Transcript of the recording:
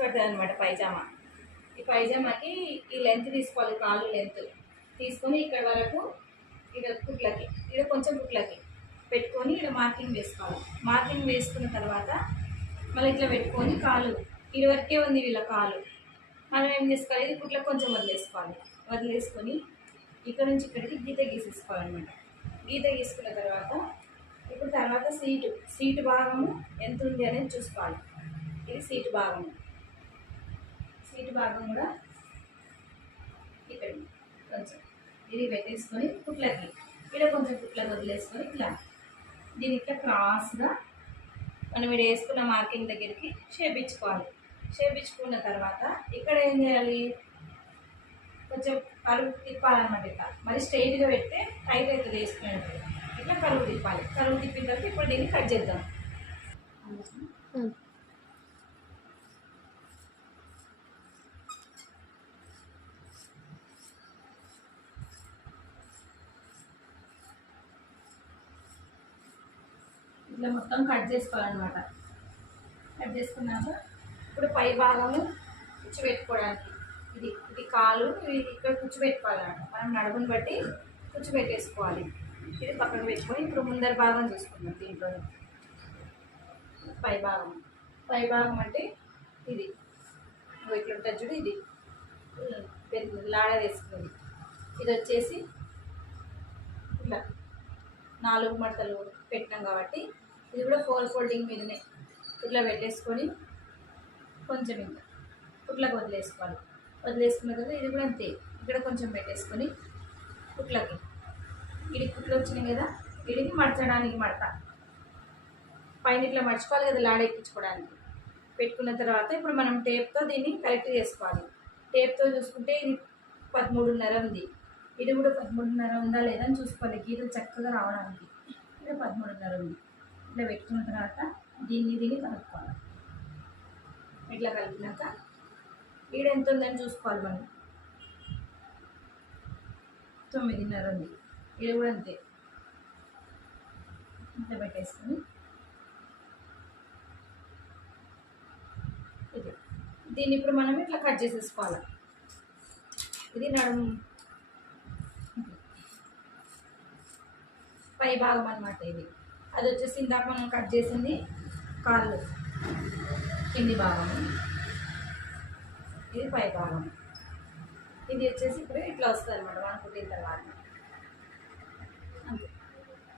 పడుతుంది అనమాట పైజామా. ఈ పైజామాకి ఈ లెంత్ తీసుకోవాలి, కాళ్ళు లెంత్ తీసుకొని ఇక్కడ వరకు ఇక్కడ కుట్లకి, ఇక్కడ కొంచెం కుట్లకి పెట్టుకొని ఇక్కడ మార్కింగ్ వేసుకోవాలి. మార్కింగ్ వేసుకున్న తర్వాత మళ్ళీ ఇట్లా పెట్టుకొని కాలు ఇది వరకే ఉంది వీళ్ళ కాలు, మనం ఏం చేసుకోవాలి, ఇది కుట్లకు కొంచెం వదిలేసుకోవాలి. వదిలేసుకొని ఇక్కడ నుంచి ఇక్కడికి గీత గీసేసుకోవాలన్నమాట. గీత గీసుకున్న తర్వాత ఇప్పుడు తర్వాత సీటు భాగము ఎంత ఉంది అనేది చూసుకోవాలి. ఇది సీటు భాగము కూడా ఇక్కడ కొంచెం ఇది పెట్టేసుకొని కుట్లకి ఇక్కడ కొంచెం కుట్లకి వదిలేసుకొని ఇట్లా దీని ఇట్లా క్రాస్గా మనం ఇక్కడ వేసుకున్న మార్కింగ్ దగ్గరికి షేప్ ఇచ్చుకోవాలి. షేప్ ఇచ్చుకున్న తర్వాత ఇక్కడ ఏం చేయాలి, కొంచెం కరువు తిప్పాలన్నమాట. ఇట్లా మరి స్ట్రైట్గా పెడితే టైట్ అవుతుంది వేసుకునేది. ఇట్లా కరువు తిప్పాలి. కరువు తిప్పిన తర్వాత ఇప్పుడు దీన్ని కట్ చేద్దాం. ఇట్లా మొత్తం కట్ చేసుకోవాలన్నమాట. కట్ చేసుకున్నాక ఇప్పుడు పై భాగము కుచ్చు పెట్టుకోవడానికి ఇది కాలు ఇక్కడ కుచ్చు పెట్టుకోవాలన్నమాట. మనం నడుముని బట్టి కుచ్చు పెట్టేసుకోవాలి. ఇది పక్కన పెట్టుకొని ఇప్పుడు ముందర భాగం చూసుకుందాం. దీంట్లో పై భాగం అంటే ఇది ఇట్లా ఉంటుంది చూడు, ఇది లాడ వేసుకునేది. ఇది వచ్చేసి ఇట్లా 4 మడతలు పెట్టినాం కాబట్టి ఇది కూడా 4 ఫోల్డింగ్ మీదనే ఇట్లా పెట్టేసుకొని కొంచెం ఇంకా కుట్లకు వదిలేసుకోవాలి. వదిలేసుకున్న తర్వాత ఇది కూడా అంతే, ఇక్కడ కొంచెం పెట్టేసుకొని కుట్లకి ఇది కుట్లు వచ్చినాయి కదా, ఇడికి మడచడానికి మడత పైన ఇట్లా మర్చుకోవాలి కదా లాడ ఎక్కించుకోవడానికి. పెట్టుకున్న తర్వాత ఇప్పుడు మనం టేప్తో దీన్ని కరెక్ట్ చేసుకోవాలి. టేప్తో చూసుకుంటే ఇది 13.5 ఉంది, ఇది కూడా 13.5 ఉందా లేదా అని చూసుకోవాలి. గీతలు చక్కగా రావడానికి ఇది 13.5 ఉంది. ఇట్లా పెట్టుకున్న తర్వాత దీన్ని కలుపుకోవాలి. ఇట్లా కలిపినాక ఈడ ఎంత ఉందని చూసుకోవాలి. మనం 9.5 ఉంది, ఇది కూడా అంతే. ఇట్లా పెట్టేసుకొని ఇది దీన్ని ఇప్పుడు మనం ఇట్లా కట్ చేసేసుకోవాలి. ఇది నడుము పై భాగం అన్నమాట. ఇది అది వచ్చేసి ఇందాక మనం కట్ చేసింది కాళ్ళు కింది భాగం, ఇది పై భాగం. ఇది వచ్చేసి ఇప్పుడు ఇట్లా వస్తుంది అనమాట మనం కుట్టిన తర్వాత.